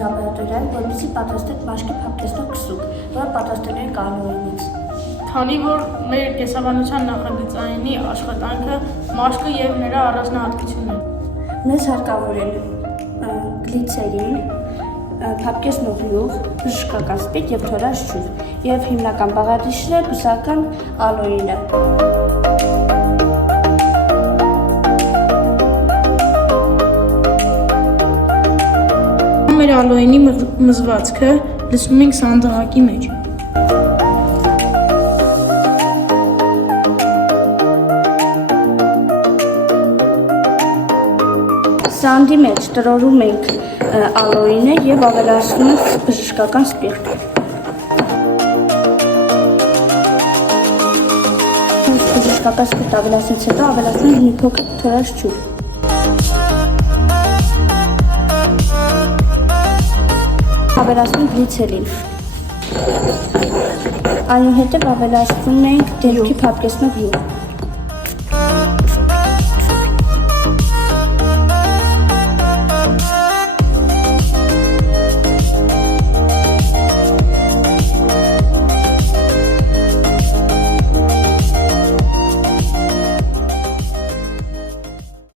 լաբորատորիայում, որպեսզի պատրաստենք մաշկի փափկեցնող քսուկ, որը պատրաստել ենք ալոյինից։ Քանի որ մեր կենսաբանության նախագծայինի աշխատանքը մաշկը եւ նրա առանձնահատկությունն է։ Մեզ հարկավոր են գլիցերին, փափկեցնող յուղ, բժշկական սպիրտ եւ թորած ջուր, եւ հիմնական բաղադրիչն է բուսական ալոյինը։ Մեր ալոյինի մզվածքը լցնում ենք սանդղակի մեջ։ Սանդի մեջ տրորում ենք ալոյինը եւ ավելացնում ենք բժշկական սպիրտ։ Բժշկական սպիրտ ավելացնից հետո ավելացնում ենք մի փոքր թորած ջուր։ Ավելացնում գլիցերին։ Այնուհետև ավելացնում ենք դեմքի փափկեցնող յուղ։